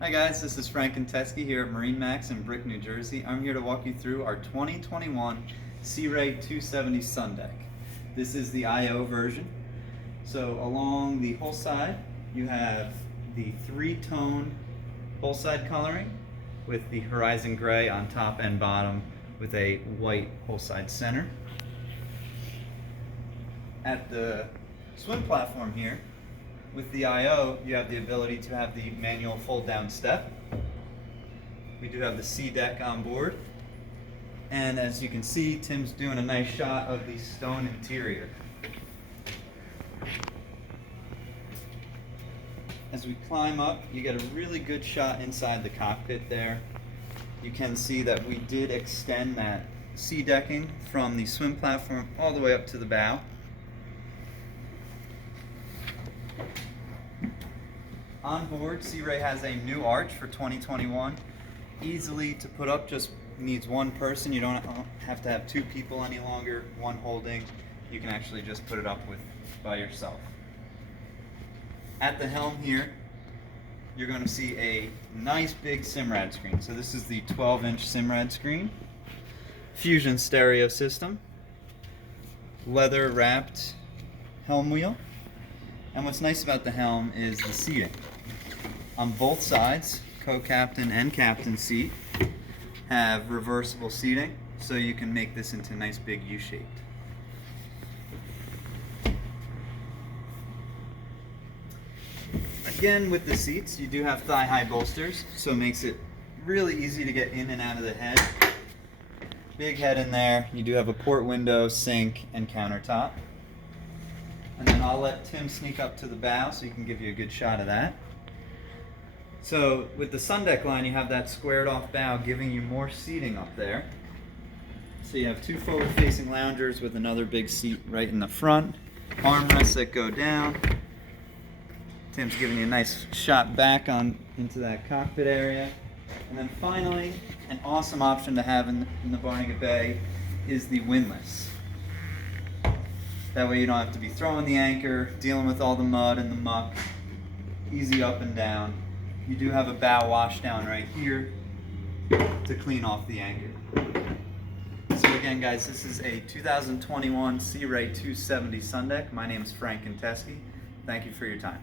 Hi guys, this is Frank and Teskey here at MarineMax in Brick, New Jersey. I'm here to walk you through our 2021 Sea Ray 270 Sun Deck. This is the IO version. So along the hull side, you have the three-tone hull side coloring with the horizon gray on top and bottom with a white hull side center. At the swim platform here, with the IO, you have the ability to have the manual fold-down step. We do have the Sea Deck on board. And as you can see, Tim's doing a nice shot of the stone interior. As we climb up, you get a really good shot inside the cockpit there. You can see that we did extend that sea decking from the swim platform all the way up to the bow. On board, Sea Ray has a new arch for 2021. Easily to put up, just needs one person. You don't have to have two people any longer, one holding. You can actually just put it up by yourself. At the helm here, you're going to see a nice big Simrad screen. So this is the 12-inch Simrad screen. Fusion stereo system. Leather wrapped helm wheel. And what's nice about the helm is the seating. On both sides, co-captain and captain seat have reversible seating, so you can make this into a nice big U-shaped. Again, with the seats, you do have thigh-high bolsters, so it makes it really easy to get in and out of the head. Big head in there. You do have a port window, sink, and countertop. And then I'll let Tim sneak up to the bow so he can give you a good shot of that. So with the Sun Deck line, you have that squared off bow giving you more seating up there. So you have two forward facing loungers with another big seat right in the front. Armrests that go down. Tim's giving you a nice shot back into that cockpit area. And then finally, an awesome option to have in the Barnegat Bay is the windlass. That way you don't have to be throwing the anchor, dealing with all the mud and the muck. Easy up and down. You do have a bow washdown right here to clean off the anchor. So again guys, this is a 2021 Sea Ray 270 Sun Deck. My name is Frank and Teskey. Thank you for your time.